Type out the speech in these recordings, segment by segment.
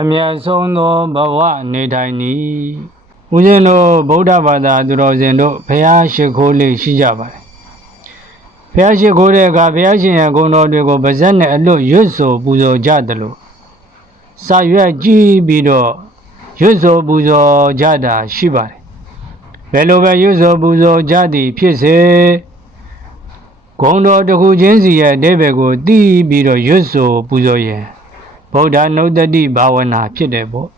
အမြတ်ဆုံးသောဘဝနေထိုင်နီဦးဇင်းတို့ဗုဒ္ဓဘာသာသူတော်စင်တို့ဘုရားရှိခိုးလေးရှိကြပါတယ်ဘုရားရှိခိုးတဲ့အခါဘုရားရှင်ရဲ့ဂုဏ်တော်တွေကိုပါဇက်နဲ့အလွတ်ရွတ်ဆိုပူဇော်ကြတယ်လို့စာရွက်ကြည့်ပြီးတော့ရွတ်ဆိုပူဇော်ကြတာရှိပါတယ်ဘယ်လိုပဲရွတ်ဆိုပူဇော်ကြသည်ဖြစ်စေဂုဏ်တော်တစ်ခုချင်းစီရဲ့အဓိပ္ပာယ်ကိုသိပြီးတော့ရွတ်ဆိုပူဇော်ရင်ဗုဒ္ဓနုတ္တိဘာဝနာဖြစ်တယ်ပေါ့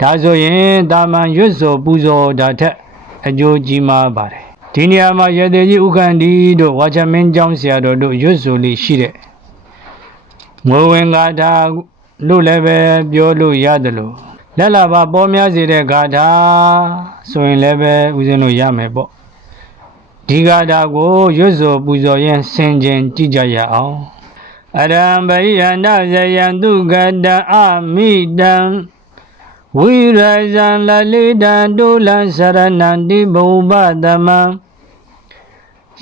ဒါဆိုရင်တာမန်ရွတ်ဆိုပူဇော်တာထက်အကျိုးကြီးမားပါတယ်ဒီနေရာမှာရသေးကြီးဥက္ကန္ဒီတို့ဝါချမင်းကျောင်းဆရာတော်တို့ရွတ်ဆိုလေးရှိတဲ့ငွေဝင်ဂါထာလို့လည်းပဲပြောလို့ရတယ်လို့လက်လာပါပေါ်များစေတဲ့ဂါထာဆိုရင်လည်းပဲဦးဇင်းတို့ရမယ်ပေါ့ဒီဂါထာကိုရွတ်ဆိုပူဇော်ရင်ဆင်ခြင်ကြည့်ကြရအောင်အရံဗိယန္တဇယံတုကတံအမိတံဝိရဇံလလိတံတုလံစရဏံတိဘုပ္ပတမံ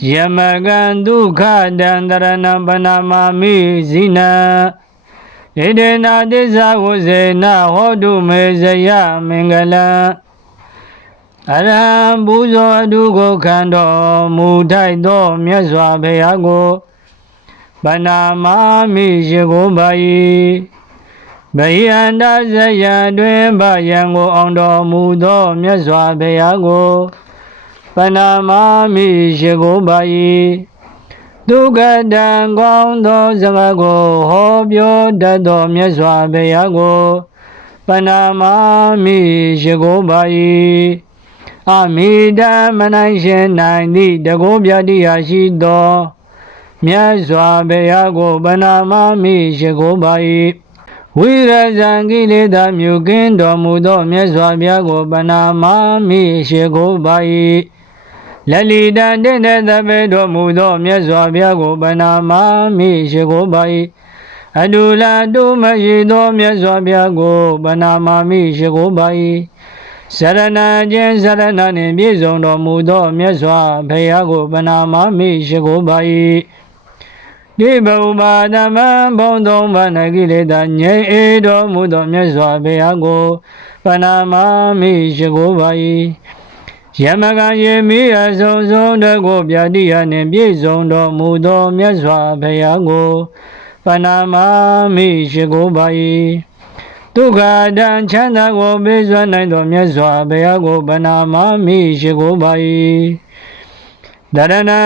ယမကံဒုက္ခတံတရဏံပနာမာမိဇိနံဣဒေနာသစ္စာဝဇေနဟောတုမေဇယမင်္ဂလံအရံပူဇော်အတုကိုခံတော်မူထိုက်သောမြတ်စွာဘုရားကိုပနာမာမိရှိကိုပါ၏ဗိယန္တဇယံတွင်ဗယံကိုအောင်တော်မူသောမြတ်စွာဘုရားကိုပနာမာမိရှိကိုပါ၏ဒုက္ခတံကောင်းသောစကားကိုဟောပြောတတ်သောမြတ်စွာဘုရားကိုပနာမာမိရှိကိုပါ၏အမိတံမနိုင်ရှင်နိုင်သည့်တကောပြတိယရှိသောမြတ်စွာဘုရားကိုပနာမာမိရှိကိုပါ၏ဝိရဇံကိလေသာမြုကင်းတော်မူသောမြတ်စွာဘုရားကိုပနာမာမိရှိကိုပါ၏လလိတံတင့်တဲ့သဘေတော်မူသောမြတ်စွာဘုရားကိုပနာမာမိရှိကိုပါ၏အတုလတုမရှိသောမြတ်စွာဘုရားကိုပနာမာမိရှိကိုပါ၏စရဏချင်းစရဏနှင့်ပြည့်စုံတော်မူသောမြတ်စွာဘုရားကိုပနာမာမိရှိကိုပါ၏ဒီဘုပ္ပါဒမံဘုံသုံးပါး၌ကိလေသာငြိမ်းအေးတော်မူသောမြတ်စွာဘုရားကိုပနာမာမိရှိကိုပါ၏ယမကံယေမိအဆုံးဆုံးတကိုပြတိယနှင့်ပြည့်စုံတော်မူသောမြတ်စွာဘုရားကိုပနာမာမိရှိကိုပါ၏ဒုက္ခတံချမ်းသာကိုပေးစွမ်းနိုင်သောမြတ်စွာဘုရားကိုပနာမာမိရှိကိုပါ၏ဒရဏံ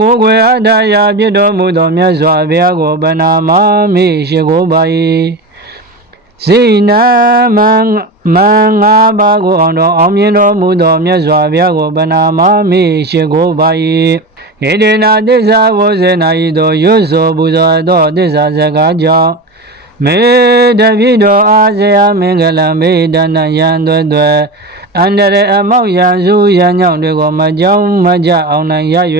ကိုယ်ွယ်အထာယဖြစ်တော်မူသောမြတ်စွာဘုရားကိုပနာမာမိရှိကိုပါ၏ဇိနမံငါးပါးကိုအောင်မြင်တော်မူသောမြတ်စွာဘုရားကိုပနာမာမိရှိကိုပါ၏ဣဒေနာသစ္စာဝဇေနာဤသို့ရွတ်ဆိုပူဇော်သောသစ္စာစကားကြောင့်မေတ္တဖြစ်တော်အားစရာမင်္ဂလမေတ္တနာယံသွဲ့သွဲ့အန္တရာယ်အမောက်ရန်စုရန်ညောင်းတွေကိုမကြောင်းမကြအောင်နိုင်ရ၍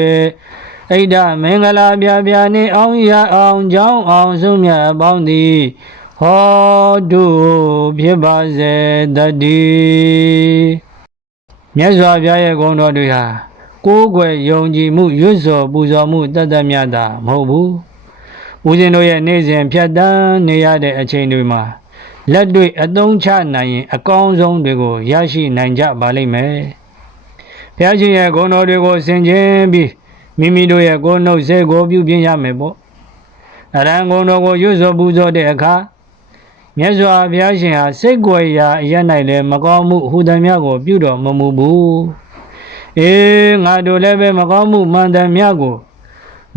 ဣဒ္ဓမင်္ဂလာပြပြနှင့်အောင်ရအောင်ကြောင်းအောင်စုမြတ်အပေါင်းသည်ဟောတုဖြစ်ပါစေတည်းမြတ်စွာဘုရားရဲ့ဂုဏ်တော်တွေဟာကိုးကွယ်ယုံကြည်မှုရွတ်ဆိုပူဇော်မှုတတ်မြတ်တာမဟုတ်ဘူးဦးဇင်းတို့ရဲ့နေ့စဉ်ဖြတ်တန်းနေရတဲ့အချိန်တွေမှာလက်တွေ့အသုံးချနိုင်ရင်အကောင်းဆုံးတွေကိုရရှိနိုင်ကြပါလိမ့်မယ်ဘုရားရှင်ရဲ့ဂုဏ်တော်တွေကိုဆင်ခြင်ပြီးမိမိတို့ရဲ့ကိုယ်နှုတ်စိတ်ကိုပြုပြင်ရမယ်ပေါ့အရဟံဂုဏ်တော်ကိုရွတ်ဆိုပူဇော်တဲ့အခါမြတ်စွာဘုရားရှင်ဟာစိတ်ကိုယ်ရာအရ၌လည်းမကောင်းမှုဟူသည်များကိုပြုတော်မမူဘူးငါတို့လည်းပဲမကောင်းမှုမှန်သည်များကို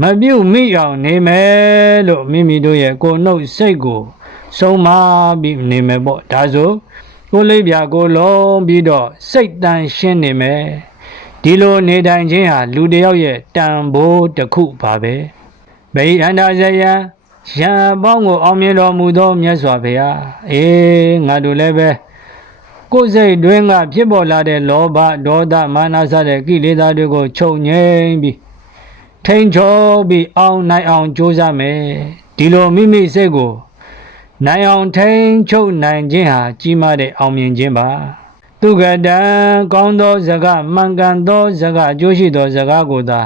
မပြုမိအောင်နေမယ်လို့မိမိတို့ရဲ့ကိုယ်နှုတ်စိတ်ကိုဆုံးမပြီးနေမယ်ပေါ့ဒါဆိုကိုယ်လေးပြကိုယ်လုံးပြီးတော့စိတ်တန်ရှင်းနေမယ်ဒီလိုနေထိုင်ခြင်းဟာလူတစ်ယောက်ရဲ့တန်ဖိုးတစ်ခုပါပဲဗိအန္တဇယံရံပေါင်းကိုအောင်မြင်တော်မူသောမြတ်စွာဘုရားငါတို့လည်းပဲကိုယ်စိတ်တွင်းကဖြစ်ပေါ်လာတဲ့လောဘဒေါသမာနစတဲ့ကိလေသာတွေကိုချုပ်ငြိမ်းပြီးထိန်ချောပြီးအောင်နိုင်အောင်ကြိုးစားမယ်ဒီလိုမိမိစိတ်ကိုနိုင်အောင်ထိန်ချုပ်နိုင်ခြင်းဟာကြီးမားတဲ့အောင်မြင်ခြင်းပါဒုက္ခတံကောင်းသောစကားမှန်ကန်သောစကားအကျိုးရှိသောစကားကိုသာ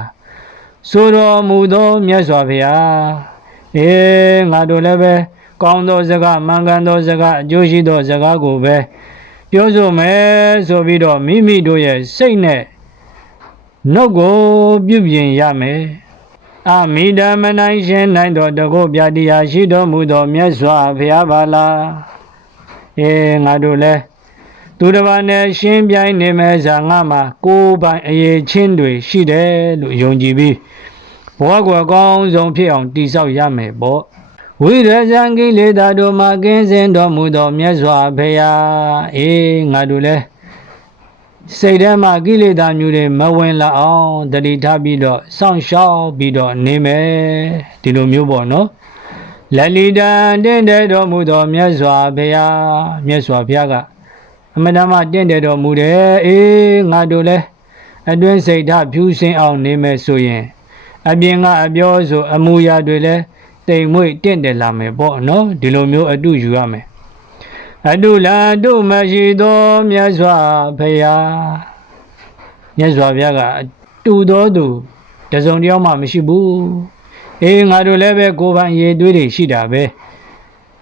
ဆိုတော်မူသောမြတ်စွာဘုရားငါတို့လည်းပဲ ကောင်းသောစကားမှန်ကန်သောစကားအကျိုးရှိသောစကားကိုပဲပြောဆိုမယ်ဆိုပြီးတော့မိမိတို့ရဲ့စိတ်နဲ့နှုတ်ကိုပြုပြင်ရမယ်အမိဓမ္မနိုင်ရှင်နိုင်သောတကုတ်ပြတရားရှိတော်မူသောမြတ်စွာဘုရားပါလားငါတို့လည်းသူတစ်ပါးနဲ့ရှင်းပြိုင်နေမယ်ဇာငါမှာကိုယ်ပိုင်အရေးချင်းတွေရှိတယ်လို့ယုံကြည်ပြီးဘဝကိုအကောင်းဆုံးဖြစ်အောင်တည်ဆောက်ရမယ်ပေါ့ဝိရဇံကိလေသာတို့မှာကင်းစင်တော်မူသောမြတ်စွာဘုရားငါတို့လည်းစိတ်ထဲမှာကိလေသာမျိုးတွေမဝင်လာအောင်တတိထားပြီးတော့စောင့်ရှောက်ပြီးတော့နေမယ်ဒီလိုမျိုးပေါ့နော်လက်လီတန်တင့်တယ်တော်မူသောမြတ်စွာဘုရားကအမတမတင့်တယ်တော်မူတယ်ငါတို့လည်းအတွင်းစိတ်ဓာတ်ဖြူစင်အောင်နေမယ်ဆိုရင်အပြင်ကအပြောဆိုအမူအရာတွေလည်းတိမ်မွေ့တင့်တယ်လာမယ်ပေါ့နော်ဒီလိုမျိုးအတုယူရမယ်အတုလာတုမရှိသောမြတ်စွာဘုရားကအတူတော်သူတစုံတယောက်မှမရှိဘူးငါတို့လည်းပဲကိုယ်ပိုင်ရည်တွေးတွေရှိတာပဲ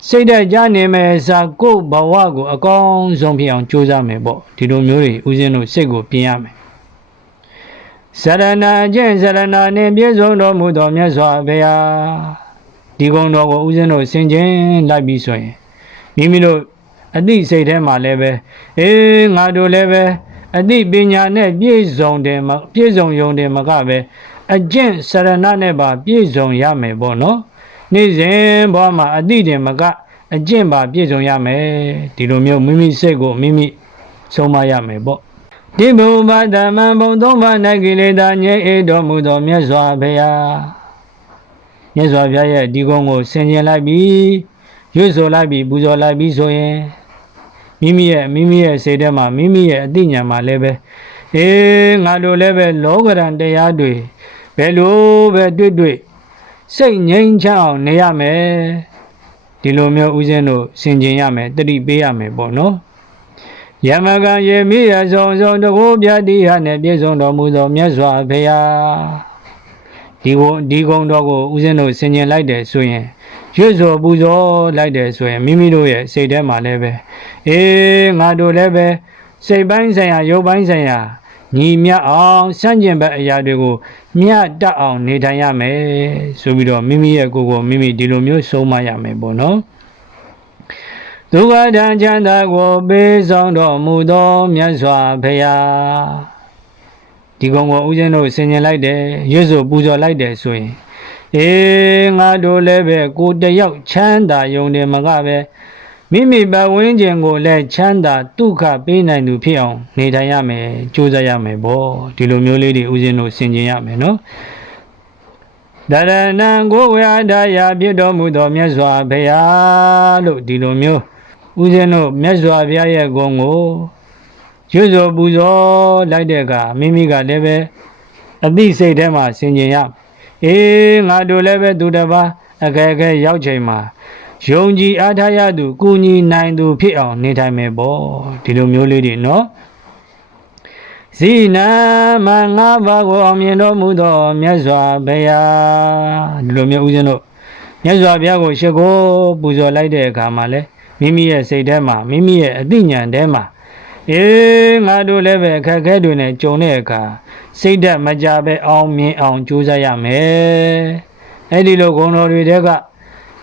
စိတ်ဓာတ်ကြနေမယ်စာကိုယ်ဘဝကိုအကောင်းဆုံးဖြစ်အောင်ကြိုးစားမယ်ပေါ့ဒီလိုမျိုးတွေဦးဇင်းတို့စိတ်ကိုပြင်ရမယ်စရဏအကျင့်စရဏနှင့်ပြည့်စုံတော်မူသောမြတ်စွာဘုရားဒီကုံတော်ကိုဦးဇင်းတို့ဆင်ခြင်လိုက်ပြီးဆိုရင်မိမိတို့အသိစိတ်ထဲမှာလည်းပဲငါတို့လည်းပဲအသိပညာနဲ့ပြည့်စုံယုံတယ်မကပဲအကျင့်စရဏနဲ့ပါပြည့်စုံရမယ်ပေါ့နော်နေ့စဉ်ဘဝမှာအသိတင်မကအကျင့်ပါပြည့်စုံရမယ်ဒီလိုမျိုးမိမိစိတ်ကိုမိမိဆုံးမရမယ်ပေါ့ဒီဘုဗ္ဗဓမ္မဘုံသုံးပါး၌ကိလေသာငြိမ်းတော်မူသောမြတ်စွာဘုရားရဲ့ဒီကုံကိုဆင်ခြင်လိုက်ပြီးရွတ်ဆိုလိုက်ပြီးပူဇော်လိုက်ပြီးဆိုရင်မိမိရဲ့စိတ်ထဲမှာမိမိရဲ့အသိဉာဏ်မှာလည်းပဲငါတို့လည်းပဲလောကရန်တရားတွေဘယ်လိုပဲတွေ့စိတ်ငြိမ်းချမ်းအောင်နေရမယ်ဒီလိုမျိုးဦးဇင်းတို့ဆင်ခြင်ရမယ်တတိပေးရမယ်ပေါ့နော်ယမကယေမိယဆုံးတကုတ်ပြတရားနဲ့ပြည့်စုံတော်မူသောမြတ်စွာဘုရားဒီကုံတော်ကိုဦးဇင်းတို့ဆင်ခြင်လိုက်တယ်ဆိုရင်ရွတ်ဆိုပူဇော်လိုက်တယ်ဆိုရင်မိမိတို့ရဲ့စိတ်ထဲမှာလည်းပဲငါတို့လည်းပဲစိတ်ပိုင်းဆိုင်ရာရုပ်ပိုင်းဆိုင်ရာညီမြအောင်စန့်ကျင်ဘက်အရာတွေကိုမြတ်တတ်အောင်နေထိုင်ရမယ်ဆိုပြီးတော့မိမိရဲ့ကိုယ်ကိုမိမိဒီလိုမျိုးဆုံးမရမယ်ပေါ့နော်ဒုက္ခဒဏ်ချမ်းသာကိုပေးဆောင်တော်မူသောမြတ်စွာဘုရားဒီကုံကိုဦးဇင်းတို့ဆင်ခြင်လိုက်တယ်ရွတ်ဆိုပူဇော်လိုက်တယ်ဆိုရင်ငါတို့လည်းပဲကိုယ်တယောက်ချမ်းသာယုံတယ်မကပဲမိမိပတ်ဝန်းကျင်ကိုလည်းချမ်းသာဒုက္ခပေးနိုင်သူဖြစ်အောင်နေထိုင်ရမယ်ကြိုးစားရမယ်ပေါ့ဒီလိုမျိုးလေးတွေဦးဇင်းတို့ဆင်ခြင်ရမယ်နော်ဒရဏံကိုဝေအဒါယဖြစ်တော်မူသောမြတ်စွာဘုရားလို့ဒီလိုမျိုးဦးဇင်းတို့မြတ်စွာဘုရားရဲ့ဂုဏ်ကိုရွတ်ဆိုပူဇော်လိုက်တဲ့အခါမိမိကလည်းပဲအသိစိတ်ထဲမှာဆင်ခြင်ရငါတို့လည်းပဲသူတစ်ပါးအခက်အခဲရောက်ချိန်မှာယုံကြည်အားထားရသူကုညီနိုင်သူဖြစ်အောင်နေထိုင်မယ်ပေါ့ဒီလိုမျိုးလေးတွေနော်ဇိနာမငါးပါးကိုအောင်မြင်တော်မူသောမြတ်စွာဘုရားဒီလိုမျိုးဦးဇင်းတို့မြတ်စွာဘုရားကိုရှိခိုးပူဇော်လိုက်တဲ့အခါမှာလဲမိမိရဲ့စိတ်ထဲမှာမိမိရဲ့အသိဉာဏ်ထဲမှာငါတို့လည်းပဲအခက်အခဲတွေနဲ့ကြုံတဲ့အခါစိတ်ဓာတ်မကြပဲအောင်မြင်အောင်ကြိုးစားရမယ်အဲ့ဒီလိုဂုဏ်တော်တွေတဲက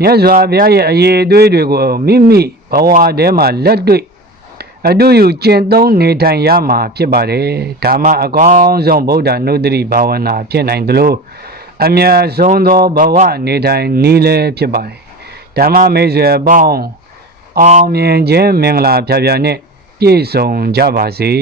မြတ်စွာဘုရားရဲ့အရေးအသွေးတွေကိုမိမိဘဝထဲမှာလက်တွေ့အတူယူကျင့်သုံးနေထိုင်ရမှာဖြစ်ပါတယ်ဓမ္မအကောင်းဆုံးဗုဒ္ဓနုတ္တိဘာဝနာဖြစ်နိုင်သလိုအမြတ်ဆုံးသောဘဝနေထိုင်နည်းလည်းဖြစ်ပါတယ်ဓမ္မမိတ်ဆွေအပေါင်းအောင်မြင်ခြင်းမင်္ဂလာဖြာဖြာနဲ့ပြည့်စုံကြပါစေ